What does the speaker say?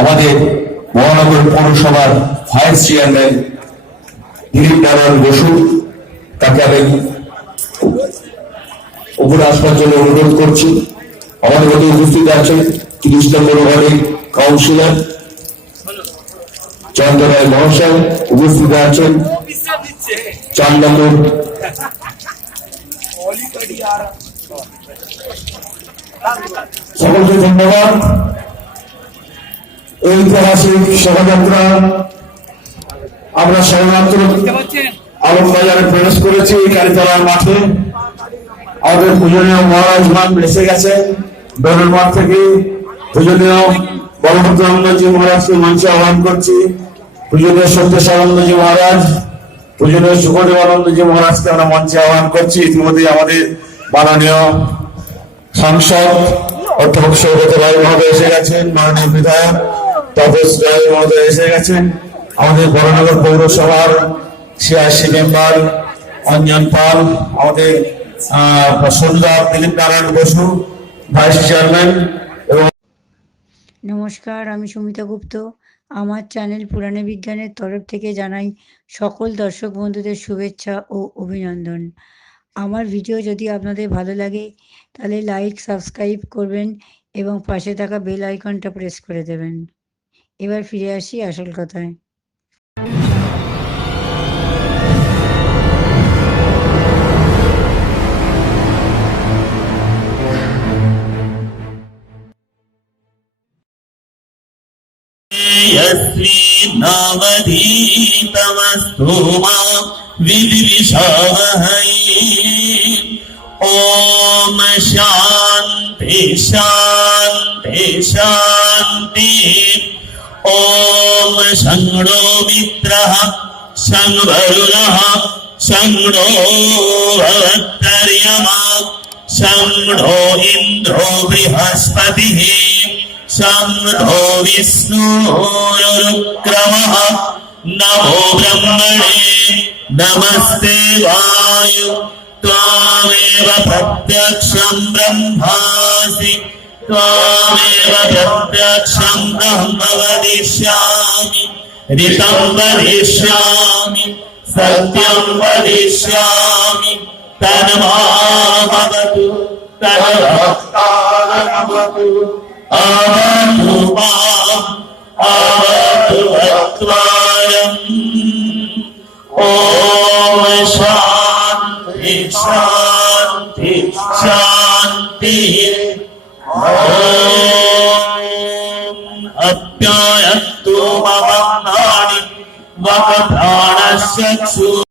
আমাদের মহানগর পৌরসভার ভাইস চেয়ারম্যান দিলীপ নারায়ণ বসু, তাকে আমি উপরে আসবার জন্য অনুরোধ করছি। আমাদের মধ্যে উপস্থিত আছেন তিরিশ নম্বর ওয়ার্ডের কাউন্সিলর চন্দ্র রায় মহাশয়। উপস্থিত আছেন চার সকলকে ধন্যবাদ। ঐতিহাসিক শোভাযাত্রা আমরা সবেমাত্র আলমবাজারে প্রবেশ করেছি কালীতলার মাঠে। আমাদের পূজনীয় মহারাজ মান এসে গেছে বেলুর মাঠ থেকে। পূজনীয় বলভদ্রানন্দজি মহারাজকে মঞ্চে আহ্বান করছি। পূজনীয় সত্যসানন্দজি মহারাজ পূজনীয় সুখদেবানন্দজি মহারাজকে আমরা মঞ্চে আহ্বান করছি। ইতিমধ্যে আমাদের মাননীয় সাংসদ অধ্যাপক সৌগত রায় মহোদয় এসে গেছেন, মাননীয় বিধায়ক তপস রায় মহোদয় এসে গেছেন। আমাদের বড়নগর পৌরসভার সিআইসি মেম্বার অঞ্জন পাল, আমাদের সন্ধ্যা দিলীপ নারায়ণ বসু, ভাইস চেয়ারম্যান এবং নমস্কার, আমি সুমিতা গুপ্ত। আমার চ্যানেল পুরাণে বিজ্ঞানের তরফ থেকে জানাই সকল দর্শক বন্ধুদের শুভেচ্ছা ও অভিনন্দন। আমার ভিডিও যদি আপনাদের ভালো লাগে, তাহলে লাইক, সাবস্ক্রাইব করবেন এবং পাশে থাকা বেল আইকনটা প্রেস করে দেবেন। এবার ফিরে আসি আসল কথায়। यस्मिन्नवधीतमस्तु मा विद्विषावहै ॐ शान्ति शान्ति शान्ति ॐ शङ्णो मित्रः शङ्वरुणः शङ्णो भवत्तर्यमा शङ्णो इन्द्रो बृहस्पतिः शङ्णो विष्णुरुक्रमः नमो ब्रह्मणे नमस्ते वायु त्वामेव प्रत्यक्षम् ब्रह्मासि त्वामेव प्रत्यक्षम् ब्रह्म वदिष्यामि ऋतम् वदिष्यामि सत्यम् वदिष्यामि तन्मामवतु तन्भक्तानमवतु अवतु माम् अवतु अत्वायम् ॐ शान्ति शान्ति शान्तिः ॐ मम नानि मम प्राणस्य